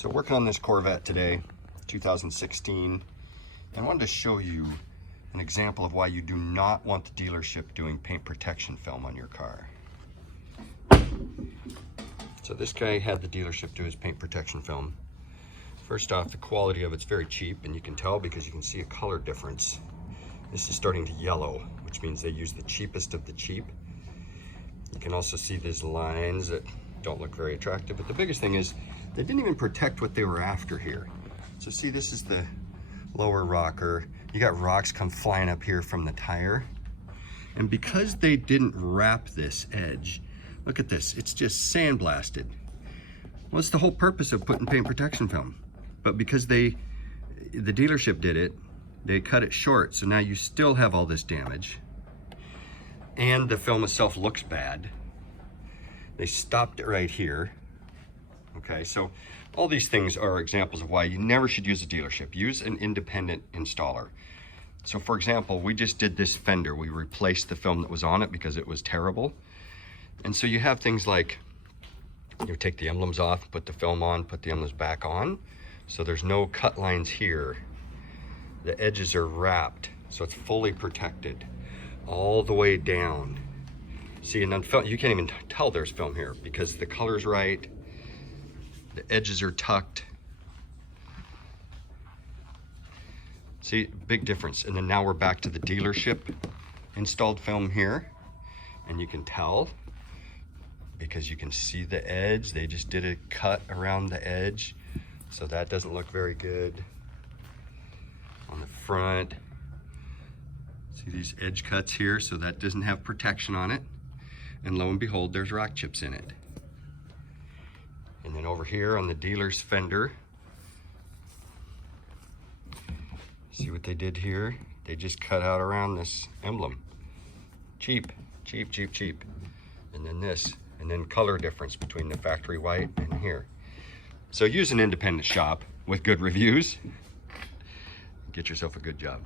So working on this Corvette today, 2016, and I wanted to show you an example of why you do not want the dealership doing paint protection film on your car. So this guy had the dealership do his paint protection film. First off, the quality of it's very cheap, and you can tell because you can see a color difference. This is starting to yellow, which means they use the cheapest of the cheap. You can also see these lines that don't look very attractive, but the biggest thing is they didn't even protect what they were after here. So see, this is the lower rocker. You got rocks come flying up here from the tire. And because they didn't wrap this edge, look at this, it's just sandblasted. Well, it's the whole purpose of putting paint protection film. But because the dealership did it, they cut it short, so now you still have all this damage. And the film itself looks bad. They stopped it right here. Okay, so all these things are examples of why you never should use a dealership. Use an independent installer. So for example, we just did this fender. We replaced the film that was on it because it was terrible. And so you have things like, you take the emblems off, put the film on, put the emblems back on. So there's no cut lines here. The edges are wrapped, so it's fully protected all the way down. See, and then you can't even tell there's film here because the color's right, the edges are tucked. See, big difference. And then now we're back to the dealership installed film here, and you can tell because you can see the edge. They just did a cut around the edge, so that doesn't look very good. On the front, see these edge cuts here, so that doesn't have protection on it. And lo and behold, there's rock chips in it. And then over here on the dealer's fender, see what they did here? They just cut out around this emblem. Cheap, cheap, cheap, cheap. And then this, and then color difference between the factory white and here. So use an independent shop with good reviews. Get yourself a good job.